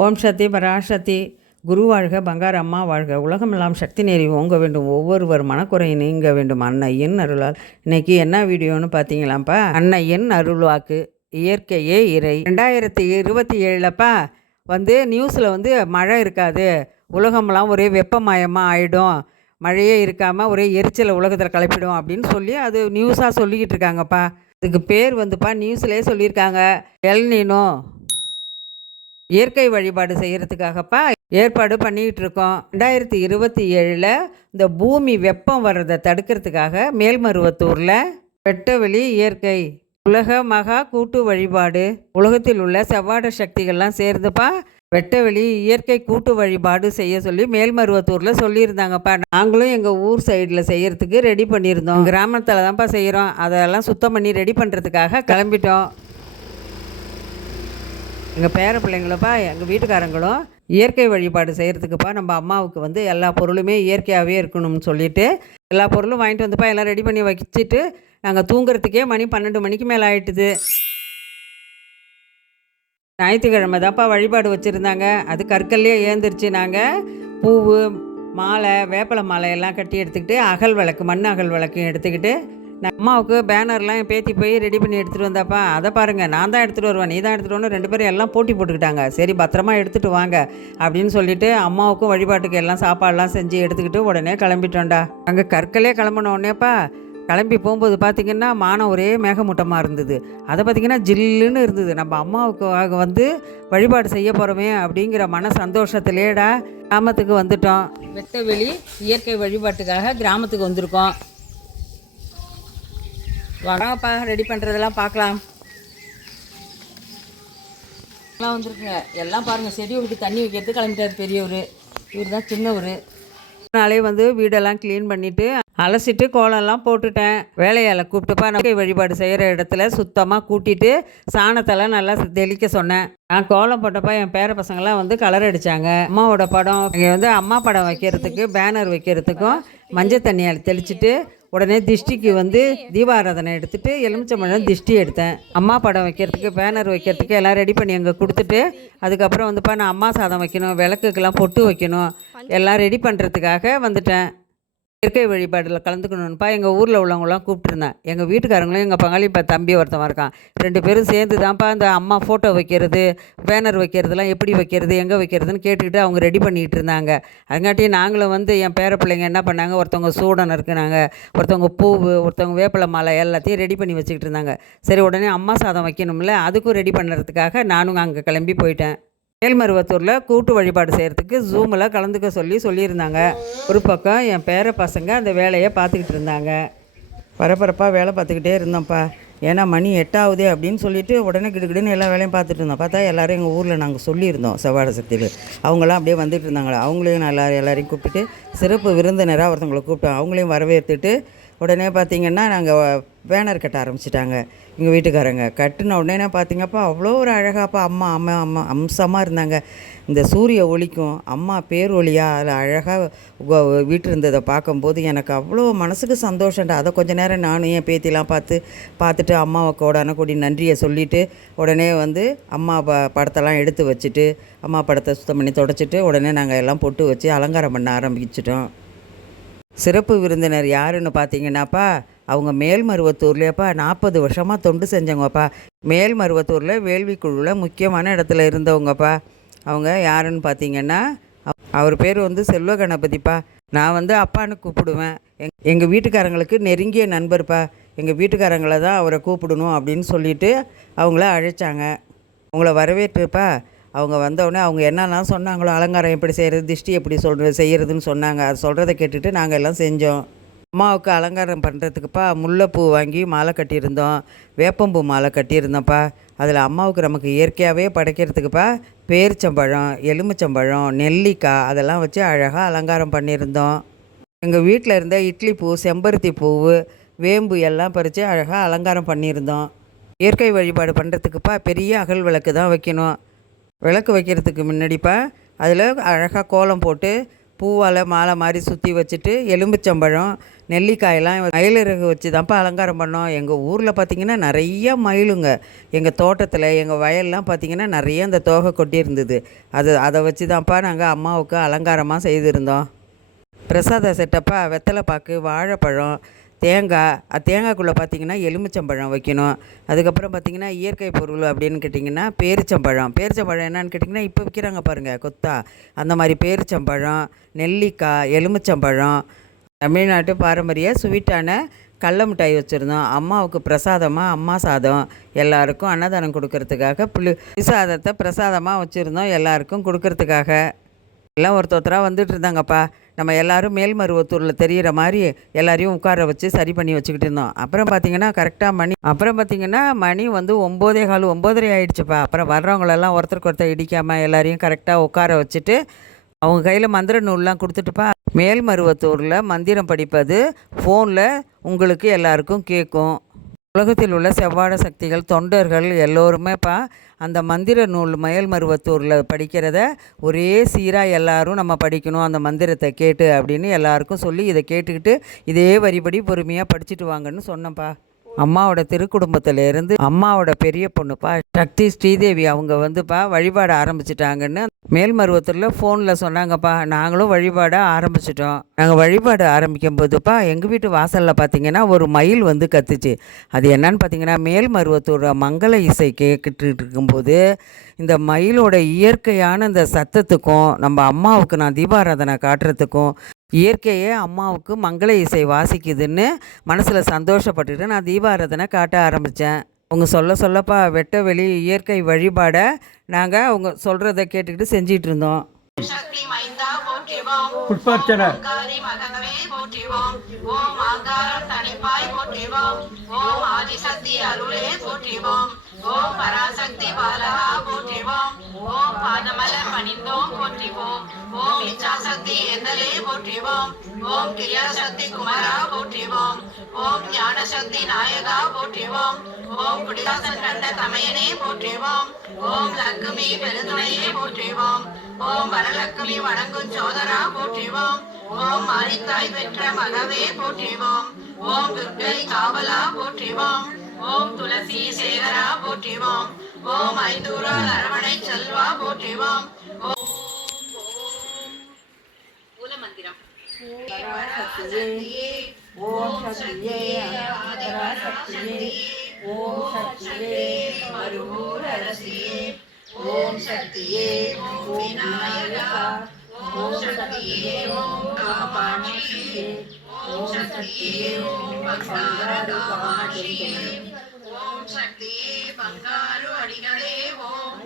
ஓம் சக்தி பராசக்தி குரு வாழ்க பங்காரு அம்மா வாழ்க உலகமெல்லாம் சக்தி நெறி ஓங்க வேண்டும் ஒவ்வொருவர் மனக்குறை நீங்க வேண்டும் அன்னையின் அருளால். இன்னைக்கு என்ன வீடியோன்னு பார்த்தீங்களாப்பா, அன்னையின் அருள்வாக்கு இயற்கையே இறை. 2027லப்பா நியூஸில் மழை இருக்காது, உலகமெல்லாம் ஒரே வெப்பமயமாக ஆகிடும், மழையே இருக்காமல் ஒரே எரிச்சலை உலகத்தில் கிளப்பிடும் அப்படின்னு சொல்லி அது நியூஸாக சொல்லிக்கிட்டு இருக்காங்கப்பா. இதுக்கு பேர் நியூஸ்லேயே சொல்லியிருக்காங்க, எல்னினோ. இயற்கை வழிபாடு செய்கிறதுக்காகப்பா ஏற்பாடு பண்ணிக்கிட்டு இருக்கோம். 2027 இந்த பூமி வெப்பம் வர்றதை தடுக்கிறதுக்காக மேல்மருவத்தூரில் வெட்டவெளி இயற்கை உலக மகா கூட்டு வழிபாடு, உலகத்தில் உள்ள செவ்வாட சக்திகள்லாம் சேர்ந்துப்பா வெட்டவெளி இயற்கை கூட்டு வழிபாடு செய்ய சொல்லி மேல்மருவத்தூரில் சொல்லியிருந்தாங்கப்பா. நாங்களும் எங்கள் ஊர் சைடில் செய்கிறதுக்கு ரெடி பண்ணியிருந்தோம். கிராமத்தில் தான்ப்பா செய்கிறோம். அதெல்லாம் சுத்தம் பண்ணி ரெடி பண்ணுறதுக்காக கிளம்பிட்டோம். எங்கள் பேர பிள்ளைங்களப்பா எங்கள் வீட்டுக்காரங்களும் இயற்கை வழிபாடு செய்கிறதுக்குப்பா நம்ம அம்மாவுக்கு எல்லா பொருளுமே இயற்கையாகவே இருக்கணும்னு சொல்லிவிட்டு எல்லா பொருளும் வாங்கிட்டு வந்துப்பா எல்லாம் ரெடி பண்ணி வச்சுட்டு நாங்கள் தூங்குறதுக்கே மணி 12 மணிக்கு மேலே ஆகிட்டுது. ஞாயிற்றுக்கிழமை தான்ப்பா வழிபாடு வச்சுருந்தாங்க. அது கற்கல்லே ஏந்திரிச்சு நாங்கள் பூவு மாலை வேப்பலை மாலையெல்லாம் கட்டி எடுத்துக்கிட்டு மண் அகல் விளக்கு எடுத்துக்கிட்டு அம்மாவுக்கு பேனர்லாம் என் பேத்தி போய் ரெடி பண்ணி எடுத்துகிட்டு வந்தாப்பா. அதை பாருங்கள், நான் தான் எடுத்துகிட்டு வருவேன், நீ தான் எடுத்துகிட்டு வரணும், 2 பேரும் எல்லாம் போட்டி போட்டுக்கிட்டாங்க. சரி பத்திரமா எடுத்துகிட்டு வாங்க அப்படின்னு சொல்லிவிட்டு அம்மாவுக்கும் வழிபாட்டுக்கு எல்லாம் சாப்பாடெலாம் செஞ்சு எடுத்துக்கிட்டு உடனே கிளம்பிட்டோண்டா. அங்கே கற்களே கிளம்பின உடனேப்பா கிளம்பி போகும்போது பார்த்திங்கன்னா மானம் ஒரே மேகமூட்டமாக இருந்தது. அதை பார்த்திங்கன்னா ஜில்லுன்னு இருந்தது. நம்ம அம்மாவுக்கு வழிபாடு செய்ய போகிறோமே அப்படிங்கிற மன சந்தோஷத்துலேடா கிராமத்துக்கு வந்துட்டோம். வெட்டவெளி இயற்கை வழிபாட்டுக்காக கிராமத்துக்கு வந்திருக்கோம். வாங்கப்பா ரெடி பண்ணுறதெல்லாம் பார்க்கலாம். எல்லாம் வந்துருக்குங்க. எல்லாம் பாருங்கள், செடிகளுக்கு தண்ணி வைக்கிறதுக்கு கிளம்பிட்டார் பெரியவர். இவர் தான் சின்னவர். நாளே வீடெல்லாம் க்ளீன் பண்ணிவிட்டு அலசிட்டு கோலம்லாம் போட்டுட்டேன். வேலையால் கூப்பிட்டுப்பா நான் வழிபாடு செய்கிற இடத்துல சுத்தமாக கூட்டிட்டு சாணத்தெல்லாம் நல்லா தெளிக்க சொன்னேன். நான் கோலம் போட்டப்பா என் பேர பசங்கள்லாம் கலர் அடித்தாங்க. அம்மாவோட படம் இங்கே அம்மா படம் வைக்கிறதுக்கு பேனர் வைக்கிறதுக்கும் மஞ்சள் தண்ணியால் தெளிச்சுட்டு உடனே திஷ்டிக்கு தீபாராதனை எடுத்துகிட்டு எலுமிச்சம்பழம் திஷ்டி எடுத்தேன். அம்மா படம் வைக்கிறதுக்கு பேனர் வைக்கிறதுக்கு எல்லாம் ரெடி பண்ணி அங்கே கொடுத்துட்டு அதுக்கப்புறம் நான் அம்மா சாதம் வைக்கணும், விளக்குக்கெல்லாம் பொட்டு வைக்கணும், எல்லாம் ரெடி பண்ணுறதுக்காக வந்துட்டேன். இயற்கை வழிபாடில் கலந்துக்கணும்ப்பா எங்கள் ஊரில் உள்ளவங்களாம் கூப்பிட்டுருந்தேன். எங்கள் வீட்டுக்காரங்களும் எங்கள் பங்காளி தம்பி ஒருத்தவன் இருக்கான். 2 பேரும் சேர்ந்து தான்ப்பா அந்த அம்மா ஃபோட்டோ வைக்கிறது பேனர் வைக்கிறதுலாம் எப்படி வைக்கிறது எங்கே வைக்கிறதுன்னு கேட்டுக்கிட்டு அவங்க ரெடி பண்ணிகிட்டு இருந்தாங்க. அதுங்காட்டி நாங்களும் என் பேர பிள்ளைங்க என்ன பண்ணாங்க, ஒருத்தவங்க சூடம் இருக்குனாங்க, ஒருத்தவங்க பூவு, ஒருத்தவங்க வேப்பிலை மாலை எல்லாத்தையும் ரெடி பண்ணி வச்சுக்கிட்டு இருந்தாங்க. சரி உடனே அம்மா சாதம் வைக்கணும்ல, அதுக்கும் ரெடி பண்ணுறதுக்காக நானும் அங்கே கிளம்பி போயிட்டேன். மேல்மருவத்தூரில் கூட்டு வழிபாடு செய்கிறதுக்கு ஜூமில் கலந்துக்க சொல்லியிருந்தாங்க. ஒரு பக்கம் என் பேர பசங்க அந்த வேலையை பார்த்துக்கிட்டு இருந்தாங்க. பரபரப்பாக வேலை பார்த்துக்கிட்டே இருந்தோம்ப்பா. ஏன்னா மணி 8 ஆகுதே அப்படின்னு சொல்லிவிட்டு உடனே கிடுகிடுன்னு எல்லா வேலையும் பார்த்துட்டு இருந்தோம். பார்த்தா எல்லோரும் எங்கள் ஊரில் நாங்கள் சொல்லியிருந்தோம் செவ்வாட சக்தியில். அவங்களாம் அப்படியே வந்துட்டு இருந்தாங்களே, அவங்களையும் நான் எல்லாரையும் கூப்பிட்டுட்டு சிறப்பு விருந்தினராக ஒருத்தவங்களை கூப்பிட்டோம். அவங்களையும் வரவேற்றுட்டு உடனே பார்த்திங்கன்னா நாங்கள் பேனர் கட்ட ஆரம்பிச்சிட்டாங்க. எங்கள் வீட்டுக்காரங்க கட்டின உடனே பார்த்திங்கப்பா அவ்வளோ ஒரு அழகாப்பா அம்மா அம்சமாக இருந்தாங்க. இந்த சூரிய ஒளிக்கும் அம்மா பேர் ஒளியாக அதில் அழகாக வீட்டு இருந்ததை பார்க்கும்போது எனக்கு அவ்வளோ மனசுக்கு சந்தோஷம்டா. அதை கொஞ்சம் நேரம் நானும் என் பேத்திலாம் பார்த்துட்டு அம்மாவை கோடான கூடி நன்றியை சொல்லிவிட்டு உடனே அம்மா படத்தெல்லாம் எடுத்து வச்சுட்டு அம்மா படத்தை சுத்தம் பண்ணி தொடச்சிட்டு உடனே நாங்கள் எல்லாம் பொட்டு வச்சு அலங்காரம் பண்ண ஆரம்பிச்சிட்டோம். சிறப்பு விருந்தினர் யாருன்னு பார்த்தீங்கன்னாப்பா அவங்க மேல்மருவத்தூர்லேயப்பா 40 வருஷமாக தொண்டு செஞ்சவங்கப்பா. மேல்மருவத்தூரில் வேள்விக்குழுவில் முக்கியமான இடத்துல இருந்தவங்கப்பா. அவங்க யாருன்னு பார்த்தீங்கன்னா அவர் பேர் செல்வ கணபதிப்பா. நான் அப்பான்னு கூப்பிடுவேன். எங்கள் வீட்டுக்காரங்களுக்கு நெருங்கிய நண்பர்ப்பா. எங்கள் வீட்டுக்காரங்களை தான் அவரை கூப்பிடணும் அப்படின்னு சொல்லிவிட்டு அவங்கள அழைச்சாங்க. அவங்கள வரவேற்றுப்பா அவங்க வந்தவுடனே அவங்க என்னெல்லாம் சொன்னாங்களோ, அலங்காரம் எப்படி செய்கிறது, திஷ்டி எப்படி செய்கிறதுன்னு சொன்னாங்க. அது சொல்கிறத கேட்டுட்டு நாங்கள் எல்லாம் செஞ்சோம். அம்மாவுக்கு அலங்காரம் பண்ணுறதுக்குப்பா முல்லைப்பூ வாங்கி மாலை கட்டியிருந்தோம், வேப்பம்பூ மாலை கட்டியிருந்தோம்ப்பா. அதில் அம்மாவுக்கு நமக்கு இயற்கையாகவே படைக்கிறதுக்குப்பா பேரிச்சம்பழம், எலுமிச்சம்பழம், நெல்லிக்காய் அதெல்லாம் வச்சு அழகாக அலங்காரம் பண்ணியிருந்தோம். எங்கள் வீட்டில் இருந்த இட்லி பூ, செம்பருத்தி பூவு, வேம்பு எல்லாம் பறித்து அழகாக அலங்காரம் பண்ணியிருந்தோம். இயற்கை வழிபாடு பண்ணுறதுக்குப்பா பெரிய அகல் விளக்கு தான் வைக்கணும். விளக்கு வைக்கிறதுக்கு முன்னாடிப்பா அதில் அழகாக கோலம் போட்டு பூவால் மாலை மாதிரி சுற்றி வச்சுட்டு எலும்பிச்சம்பழம் நெல்லிக்காயெல்லாம் மயிலிறகு வச்சு தான்ப்பா அலங்காரம் பண்ணோம். எங்கள் ஊரில் பார்த்திங்கன்னா நிறைய மயிலுங்க. எங்கள் தோட்டத்தில் எங்கள் வயல்லாம் பார்த்திங்கன்னா நிறைய அந்த தோகை கொட்டி இருந்தது. அதை வச்சு தான்ப்பா நாங்கள் அம்மாவுக்கு அலங்காரமாக செய்திருந்தோம். பிரசாத செட்டப்பா வெத்தலை பாக்கு, வாழைப்பழம், தேங்காய். தேங்காய்க்குள்ளே பார்த்திங்கன்னா எலுமிச்சம்பழம் வைக்கணும். அதுக்கப்புறம் பார்த்திங்கன்னா இயற்கை பொருள் அப்படின்னு கேட்டிங்கன்னா பேரிச்சம்பழம் என்னன்னு கேட்டிங்கன்னா இப்போ விற்கிறாங்க பாருங்கள் கொத்தா, அந்த மாதிரி பேரிச்சம்பழம், நெல்லிக்காய், எலுமிச்சம்பழம். தமிழ்நாட்டு பாரம்பரிய ஸ்வீட்டான கடல மிட்டாய் வச்சுருந்தோம். அம்மாவுக்கு பிரசாதமாக அம்மா சாதம் எல்லாருக்கும் அன்னதானம் கொடுக்கறதுக்காக புளி சாதத்தை பிரசாதமாக வச்சுருந்தோம் எல்லாருக்கும் கொடுக்கறதுக்காக. எல்லாம் ஒருத்தராக வந்துட்டு இருந்தாங்கப்பா. நம்ம எல்லோரும் மேல்மருவத்தூரில் தெரிகிற மாதிரி எல்லாரையும் உட்கார வச்சு சரி பண்ணி வச்சுக்கிட்டு இருந்தோம். அப்புறம் பார்த்திங்கன்னா கரெக்டாக மணி வந்து 9:15 9:30 ஆகிடுச்சுப்பா. அப்புறம் வர்றவங்களெல்லாம் ஒருத்தருக்கு ஒருத்தர் இடிக்காமல் எல்லாரையும் கரெக்டாக உட்கார வச்சுட்டு அவங்க கையில் மந்திர நூல்லாம் கொடுத்துட்டுப்பா. மேல்மருவத்தூரில் மந்திரம் படிப்பது ஃபோனில் உங்களுக்கு எல்லாருக்கும் கேட்கும். உலகத்தில் உள்ள செவ்வாட சக்திகள் தொண்டர்கள் எல்லோருமேப்பா அந்த மந்திர நூல் மேல்மருவத்தூரில் படிக்கிறத ஒரே சீராக எல்லாரும் நம்ம படிக்கணும் அந்த மந்திரத்தை கேட்டு அப்படின்னு எல்லாருக்கும் சொல்லி இதை கேட்டுக்கிட்டு இதே வரிபடி பொறுமையாக படிச்சுட்டு வாங்கன்னு சொன்னப்பா. அம்மாவோட திருக்குடும்பத்திலேருந்து அம்மாவோட பெரிய பொண்ணுப்பா சக்தி ஸ்ரீதேவி அவங்க வந்துப்பா வழிபாட ஆரம்பிச்சிட்டாங்கன்னு மேல்மருவத்தூரில் ஃபோனில் சொன்னாங்கப்பா. நாங்களும் வழிபாட ஆரம்பிச்சிட்டோம். நாங்கள் வழிபாடு ஆரம்பிக்கும் போதுப்பா எங்கள் வீட்டு வாசலில் பார்த்திங்கன்னா ஒரு மயில் வந்து கத்துச்சு. அது என்னன்னு பார்த்திங்கன்னா மேல்மருவத்தூர் மங்கள இசை கேட்டுட்டு இருக்கும்போது இந்த மயிலோட இயற்கையான இந்த சத்தத்துக்கும் நம்ம அம்மாவுக்கு நான் தீபாராதனை காட்டுறதுக்கும் இயற்கையே அம்மாவுக்கு மங்கள இசை வாசிக்குதுன்னு மனசில் சந்தோஷப்பட்டுட்டு நான் தீபாராதனை காட்ட ஆரம்பித்தேன். அவங்க சொல்லப்பா வெட்ட வெளி இயற்கை வழிபாடை நாங்கள் அவங்க சொல்கிறத கேட்டுக்கிட்டு செஞ்சிகிட்டு இருந்தோம். புஷ்பார்ச்சனை ஓம் பராசக்தி பாலா போற்றிவோம். ஓம் பாதமலர் பணிந்தோம் போற்றிவோம். ஓம் இச்சாசக்தி எந்தலே போற்றிவோம். ஓம் கிரியாசக்தி குமாரா போற்றிவோம். ஓம் ஞானசக்தி நாயகா போற்றிவோம். ஓம் குடிதாசன் கண்ட தமையனே போற்றிவோம். ஓம் லக்குமி பெருதுணையே போற்றிவோம். ஓம் வரலக்குமி வணங்கும் சோதரா போற்றிவோம். ஓம் மாரித்தாய் பெற்ற மகவே போற்றிவோம். ஓம் துர்க்கை காவலா போற்றிவோம். ஓம் துளசி சேகரா போற்றிவோம். ஓம் ஐந்தூரால் அரவணை செல்வா போற்றிவோம். மூலமந்திரம் பராசக்தியே ஓம் சக்தியே ஆதிபராசக்தியே ஓம் சக்தியே மருமூல அரசியே ஓம் சக்தியே ஓம் விநாயகா ஓம் சக்தியே ஓம் காமாட்சியே ஓம் சக்தியே ஓம் பங்கார காமாட்சியே ஓம் சக்தியே பங்காரு அடிகளே ஓம்.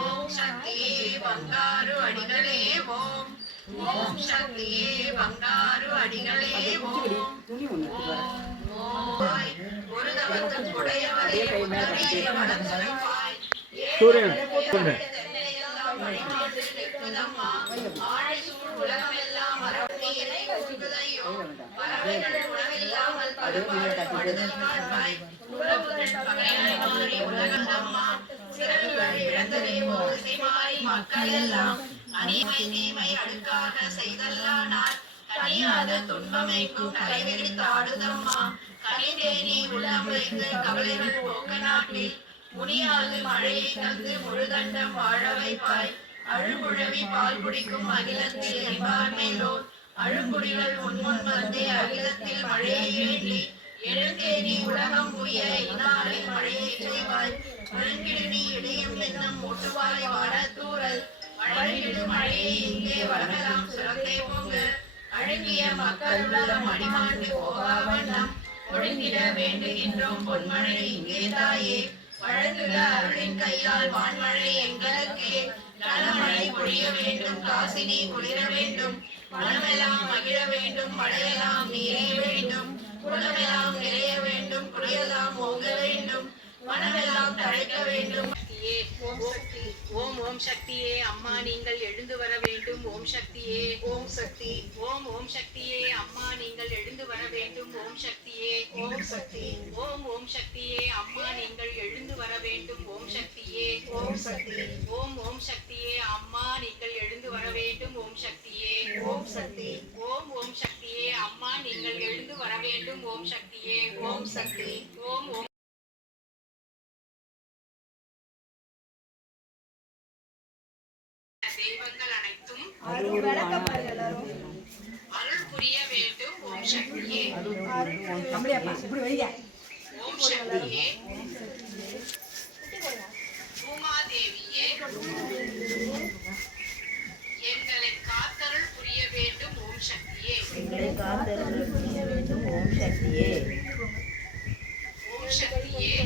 ஓம் சக்தியே பங்காரு அடிகளே ஓம். ஓம் சக்தியே பங்காரு அடிகளே ஓம். ஒரு தவத்துக்குடையவரே உடனே வடசலப்பாய் சூரியன் ஆழிசூழ் உலகமெல்லாம் மரபுநீரை உருகுதையோ பறவைகள் உணவில்லாமல் படுபாடு படுதல் வாழ்வாய் உறவுகள் பகையாய் மாறி உலகந்தம்மா சிறகுகள் இழந்தவே ஒரு சிமாரி மக்கள் எல்லாம் அநீமை தீமை அடுக்காக செய்தல்லானார் கனியாத துன்பமைக்கும் கரைவிரித்தாடுதம்மா கனிதேனி உள்ளம் வைத்து கவலைகள் போக்க நாட்டில் முனியாது மழையை தந்து முழுதண்டம் வாழ வைப்பாய் அழுகுழவி பால் குடிக்கும் அகிலத்தில் என்பார்மேலோர் அழுங்குடிகள் உன்முன் வந்தே அகிலத்தில் மழையை வேண்டி எழுந்தேனி உலகம் உய இனாரை மழையை செய்வாய் அழுங்கிடு நீ இடையும் என்னும் மூட்டுவாய் வாட தூரல் அழகிடு மழையை இங்கே வளமெல்லாம் சிறந்தே போங்க அழுங்கிய மக்கள் உலகம் அடிமாண்டு போகா வண்ணம் ஒழுங்கிட வேண்டுகின்றோம் பொன்மழை இங்கே தாயே வழங்குக அருளின் கையால் வான்மழை எங்களுக்கே கனமழை பொழிய வேண்டும் காசினி குளிர வேண்டும் மனமெல்லாம் மகிழ வேண்டும் மழையெல்லாம் நீரே வேண்டும் குளமெல்லாம் நிறைய வேண்டும் குடியெல்லாம் ஓங்க வேண்டும் மனமெல்லாம் தழைக்க வேண்டும். ஓம் ஓம் சக்தியே அம்மா நீங்கள் எழுந்து வர வேண்டும். ஓம் சக்தியே ஓம் சக்தி ஓம் ஓம் சக்தியே அம்மா நீங்கள் எழுந்து வர வேண்டும். ஓம் சக்தியே ஓம் சக்தி ஓம் ஓம் சக்தியே அம்மா நீங்கள் எழுந்து வர வேண்டும். ஓம் சக்தியே ஓம் சக்தி ஓம் ஓம் சக்தியே அம்மா நீங்கள் எழுந்து வர வேண்டும். ஓம் சக்தியே ஓம் ஓம் சக்தியே ஓம் சக்தி ஓம் ஓம் தெய்வங்கள் அனைத்தும் அருள் புரிய வேண்டும் ஓம் சக்தியே ஓம் சக்தியே பூமாதேவியே எங்களை காத்தருள் புரிய வேண்டும் ஓம் சக்தியே ஓம் சக்தியே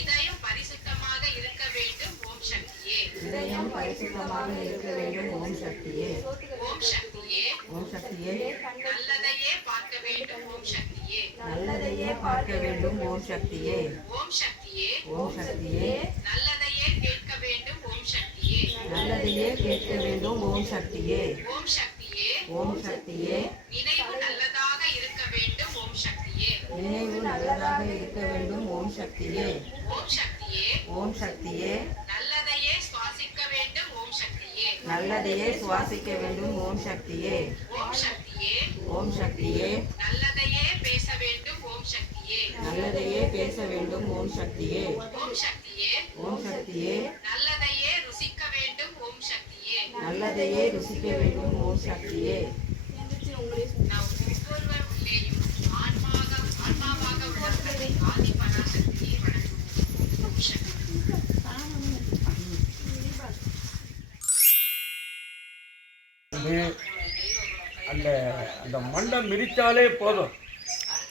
இதயம் பரிசுத்தமாக இருக்க வேண்டும் ஓம் சக்தியே ஓம் சக்தியே நல்லதையே பார்க்க வேண்டும் ஓம் சக்தியே ஓம் சக்தியே நல்லதையே கேட்க வேண்டும் ஓம் சக்தியே ஓம் சக்தியே நினைவு நல்லதாக இருக்க வேண்டும் ஓம் சக்தியே ஓம் சக்தியே நல்லதையே சுவாசிக்க வேண்டும் ஓம் சக்தியே ஓம் சக்தியே நல்லதையே பேச வேண்டும் ஓம் சக்தியே ஓம் சக்தியே நல்லதையே ருசிக்க வேண்டும் ஓம் சக்தியே நாம் ஒவ்வொருவர் உள்ளேயும் ஆன்மாவாக உணர்ந்ததை ஆதி பராசக்தியை வணங்குவோம் ஓம் சக்தி அந்த அந்த மண்ணை மிதித்தாலே போதும்.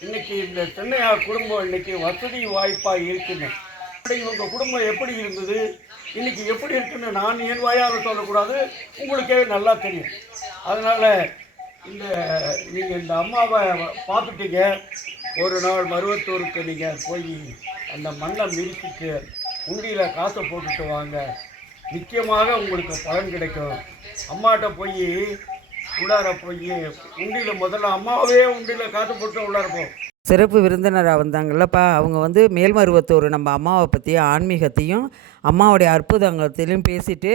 இன்னைக்கு இந்த தென்னையா குடும்பம் இன்னைக்கு வசதி வாய்ப்பாக இருக்குன்னு இவங்க குடும்பம் எப்படி இருந்தது, இன்னைக்கு எப்படி இருக்குன்னு நான் என் வாயால் சொல்லக்கூடாது, உங்களுக்கே நல்லா தெரியும். அதனால் நீங்கள் இந்த அம்மாவை பார்த்துட்டீங்க, ஒரு நாள் மருவத்தூருக்கு நீங்கள் போய் அந்த மண்ணை மிதிச்சுட்டு உண்டியில் காசை போட்டுட்டு வாங்க, நிச்சயமாக உங்களுக்கு பலன் கிடைக்கும். அம்மாட்ட போய் உள்ளார போய் உண்டியில் முதல்ல அம்மாவே உண்டியில் காசு போட்டு உள்ளார போ. சிறப்பு விருந்தினராக வந்தாங்கல்லப்பா, அவங்க வந்து மேல்மருவத்தூர் நம்ம அம்மாவை பற்றியும் ஆன்மீகத்தையும் அம்மாவுடைய அற்புதங்களையும் பேசிட்டு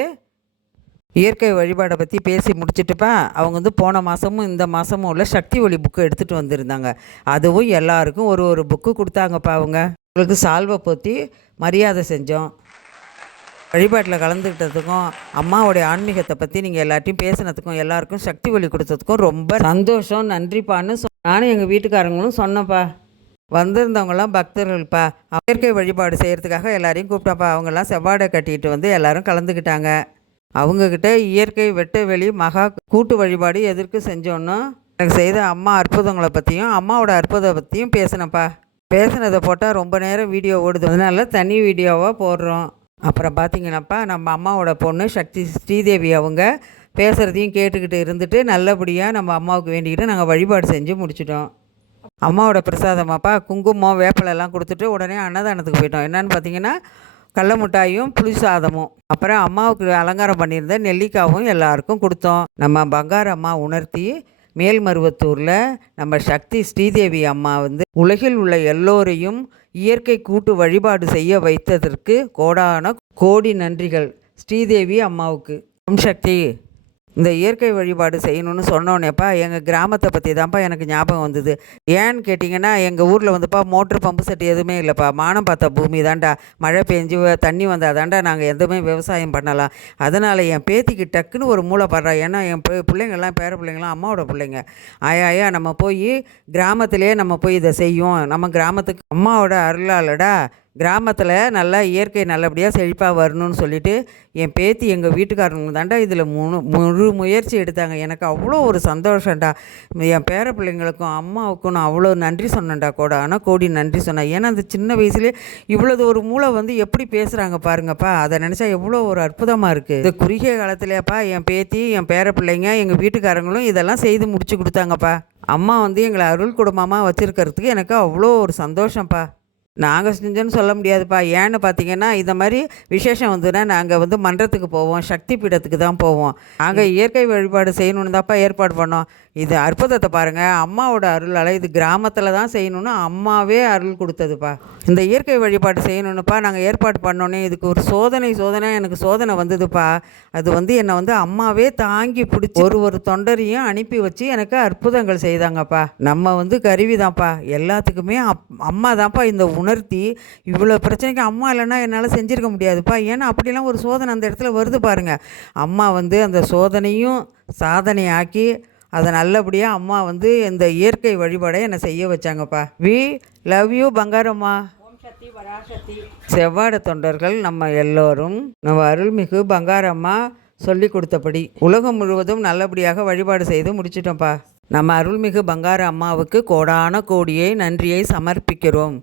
இயற்கை வழிபாடை பற்றி பேசி முடிச்சுட்டுப்பா, அவங்க வந்து போன மாதமும் இந்த மாதமும் உள்ள சக்தி ஒளி புக்கு எடுத்துகிட்டு வந்திருந்தாங்க. அதுவும் எல்லாருக்கும் ஒரு புக்கு கொடுத்தாங்கப்பா. அவங்களுக்கு சால்வை போற்றி மரியாதை செஞ்சோம். வழிபாட்டில் கலந்துக்கிட்டதுக்கும் அம்மாவுடைய ஆன்மீகத்தை பற்றி நீங்கள் எல்லாத்தையும் பேசினதுக்கும் எல்லாருக்கும் சக்தி ஒளி கொடுத்ததுக்கும் ரொம்ப சந்தோஷம், நன்றிப்பான்னு நானும் எங்கள் வீட்டுக்காரங்களும் சொன்னப்பா. வந்திருந்தவங்களாம் பக்தர்கள்ப்பா. இயற்கை வழிபாடு செய்கிறதுக்காக எல்லாரையும் கூப்பிட்டாப்பா. அவங்கெல்லாம் செவ்வாடை கட்டிட்டு வந்து எல்லோரும் கலந்துக்கிட்டாங்க. அவங்கக்கிட்ட இயற்கை வெட்ட வெளி மகா கூட்டு வழிபாடு எதற்கு செஞ்சோன்னு எனக்கு செய்த அம்மா அற்புதங்களை பற்றியும் அம்மாவோட அற்புதத்தை பற்றியும் பேசினப்பா. பேசினதை போட்டால் ரொம்ப நேரம் வீடியோ ஓடுது, அதனால தனி வீடியோவாக போடுறோம். அப்புறம் பார்த்தீங்கன்னாப்பா, நம்ம அம்மாவோட பொண்ணு சக்தி ஸ்ரீதேவி அவங்க பேசுகிறதையும் கேட்டுக்கிட்டு இருந்துட்டு நல்லபடியாக நம்ம அம்மாவுக்கு வேண்டிக்கிட்டு நாங்கள் வழிபாடு செஞ்சு முடிச்சிட்டோம். அம்மாவோட பிரசாதமாப்பா குங்குமம் வேப்பிலெல்லாம் கொடுத்துட்டு உடனே அன்னதானத்துக்கு போயிட்டோம். என்னன்னு பார்த்தீங்கன்னா கடல மிட்டாயும் புளி சாதமும், அப்புறம் அம்மாவுக்கு அலங்காரம் பண்ணியிருந்த நெல்லிக்காவும் எல்லாருக்கும் கொடுத்தோம். நம்ம பங்கார அம்மா உணர்த்தி மேல்மருவத்தூரில் நம்ம சக்தி ஸ்ரீதேவி அம்மா வந்து உலகில் உள்ள எல்லோரையும் இயற்கை கூட்டு வழிபாடு செய்ய வைத்ததற்கு கோடான கோடி நன்றிகள் ஸ்ரீதேவி அம்மாவுக்கு. ஓம் சக்தி. இந்த இயற்கை வழிபாடு செய்யணும்னு சொன்னோன்னேப்பா எங்கள் கிராமத்தை பற்றி தான்ப்பா எனக்கு ஞாபகம் வந்தது. ஏன்னு கேட்டிங்கன்னா எங்கள் ஊரில் வந்துப்பா மோட்ரு பம்பு செட்டு எதுவுமே இல்லைப்பா. மானம் பார்த்த பூமி தாண்டா. மழை பெஞ்சு தண்ணி வந்தால் தாண்டா நாங்கள் எதுவுமே விவசாயம் பண்ணலாம். அதனால் என் பேத்திக்கு டக்குன்னு ஒரு மூளைப்படுறா. ஏன்னா என் பிள்ளைங்கள்லாம் பேர பிள்ளைங்களாம் அம்மாவோட பிள்ளைங்க. ஆயா நம்ம போய் கிராமத்திலே நம்ம போய் இதை செய்யும், நம்ம கிராமத்துக்கு அம்மாவோட அருளாலடா கிராமத்தில் நல்லா இயற்கை நல்லபடியாக செழிப்பாக வரணும்னு சொல்லிவிட்டு என் பேத்தி எங்கள் வீட்டுக்காரங்க தாண்டா இதில் முழு முயற்சி எடுத்தாங்க. எனக்கு அவ்வளோ ஒரு சந்தோஷம்டா. என் பேர பிள்ளைங்களுக்கும் அம்மாவுக்கும் நான் அவ்வளோ நன்றி சொன்னேன்டா. ஆனால் கோடி நன்றி சொன்னேன். ஏன்னா அந்த சின்ன வயசுலேயே இவ்வளோ ஒரு மூளை வந்து எப்படி பேசுகிறாங்க பாருங்கப்பா. அதை நினச்சா எவ்வளோ ஒரு அற்புதமாக இருக்குது. இந்த குறுகிய காலத்துலேயாப்பா என் பேத்தி என் பேர பிள்ளைங்க எங்கள் வீட்டுக்காரங்களும் இதெல்லாம் செய்து முடிச்சு கொடுத்தாங்கப்பா. அம்மா வந்து எங்களை அருள் குடும்பமாக வச்சுருக்கிறதுக்கு எனக்கு அவ்வளோ ஒரு சந்தோஷம்ப்பா. நாங்கள் செஞ்சோன்னு சொல்ல முடியாதுப்பா. ஏன்னு பார்த்தீங்கன்னா, இந்த மாதிரி விசேஷம் வந்துன்னா நாங்கள் வந்து மன்றத்துக்கு போவோம், சக்தி பீடத்துக்கு தான் போவோம். நாங்கள் இயற்கை வழிபாடு செய்யணுன்னு தான்ப்பா ஏற்பாடு பண்ணோம். இது அற்புதத்தை பாருங்கள், அம்மாவோட அருளால் இது கிராமத்தில் தான் செய்யணுன்னு அம்மாவே அருள் கொடுத்ததுப்பா. இந்த இயற்கை வழிபாடு செய்யணுன்னுப்பா நாங்கள் ஏற்பாடு பண்ணோன்னே இதுக்கு ஒரு சோதனை எனக்கு சோதனை வந்ததுப்பா. அது வந்து என்னை வந்து அம்மாவே தாங்கி பிடிச்சி ஒரு தொண்டரையும் அனுப்பி வச்சு எனக்கு அற்புதங்கள் செய்தாங்கப்பா. நம்ம வந்து கருவி தான்ப்பா, எல்லாத்துக்குமே அம்மா தான்ப்பா இந்த உணர்த்தி. இவ்வளோ பிரச்சனைக்கு அம்மா இல்லைன்னா என்னால் செஞ்சுருக்க முடியாதுப்பா. ஏன்னா அப்படிலாம் ஒரு சோதனை அந்த இடத்துல வருது பாருங்கள். அம்மா வந்து அந்த சோதனையும் சாதனை ஆக்கி அதை நல்லபடியாக அம்மா வந்து இந்த இயற்கை வழிபாடை என்னை செய்ய வச்சாங்கப்பா. We love you Bangaramma. செவ்வாடை தொண்டர்கள் நம்ம எல்லோரும் நம்ம அருள்மிகு பங்காரம்மா சொல்லி கொடுத்தபடி உலகம் முழுவதும் நல்லபடியாக வழிபாடு செய்து முடிச்சிட்டோம்ப்பா. நம்ம அருள்மிகு பங்கார அம்மாவுக்கு கோடான கோடியை நன்றியை சமர்ப்பிக்கிறோம்.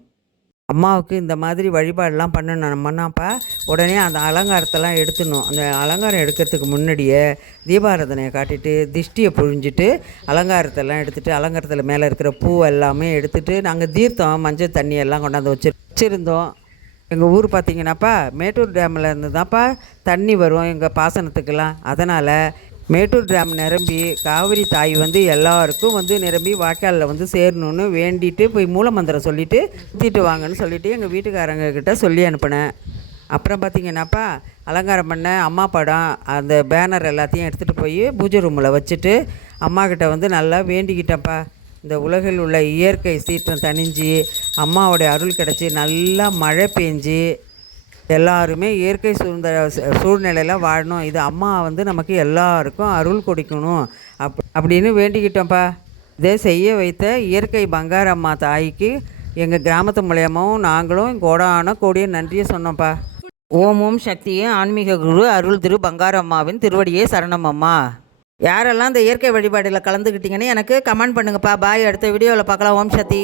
அம்மாவுக்கு இந்த மாதிரி வழிபாடெல்லாம் பண்ணணும்னாப்பா உடனே அந்த அலங்காரத்தெல்லாம் எடுத்துடணும். அந்த அலங்காரம் எடுக்கிறதுக்கு முன்னாடியே தீபாராதனையை காட்டிட்டு திஷ்டியை புழிஞ்சிட்டு அலங்காரத்தெல்லாம் எடுத்துகிட்டு அலங்காரத்தில் மேலே இருக்கிற பூ எல்லாமே எடுத்துகிட்டு நாங்கள் தீர்த்தம் மஞ்சள் தண்ணியெல்லாம் கொண்டாந்து வச்சுருந்தோம். எங்கள் ஊர் பார்த்திங்கன்னாப்பா மேட்டூர் டேமில் இருந்து தான்ப்பா தண்ணி வரும் எங்கள் பாசனத்துக்கெல்லாம். அதனால் மேட்டூர் டேம் நிரம்பி காவிரி தாய் வந்து எல்லாருக்கும் வந்து நிரம்பி வாய்க்காலில் வந்து சேரணுன்னு வேண்டிட்டு போய் மூலமந்திரம் சொல்லிவிட்டு ஊற்றிட்டு வாங்கன்னு சொல்லிவிட்டு எங்கள் வீட்டுக்காரங்கக்கிட்ட சொல்லி அனுப்பினேன். அப்புறம் பார்த்திங்கன்னாப்பா அலங்காரம் பண்ண அம்மா படம் அந்த பேனர் எல்லாத்தையும் எடுத்துகிட்டு போய் பூஜை ரூமில் வச்சுட்டு அம்மாக்கிட்ட வந்து நல்லா வேண்டிக்கிட்டேன்ப்பா. இந்த உலகில் உள்ள இயற்கை சீற்றம் தணிஞ்சு அம்மாவோடைய அருள் கிடச்சி நல்லா மழை பெஞ்சு எல்லாருமே இயற்கை சூழ்நிலையில் வாழணும். இது அம்மா வந்து நமக்கு எல்லாருக்கும் அருள் கொடுக்கணும் அப்படின்னு வேண்டிக்கிட்டோம்ப்பா. இதை செய்ய வைத்த இயற்கை பங்காரம்மா தாய்க்கு எங்கள் கிராமத்து மூலியமாகவும் நாங்களும் கோடான கோடிய நன்றியை சொன்னோம்ப்பா. ஓம் சக்தியே ஆன்மீக குரு அருள் திரு பங்காரம்மாவின் திருவடியே சரணமம்மா. யாரெல்லாம் இந்த இயற்கை வழிபாடில் கலந்துக்கிட்டீங்கன்னு எனக்கு கமெண்ட் பண்ணுங்கப்பா. பாய். அடுத்த வீடியோவில் பார்க்கலாம். ஓம் சக்தி.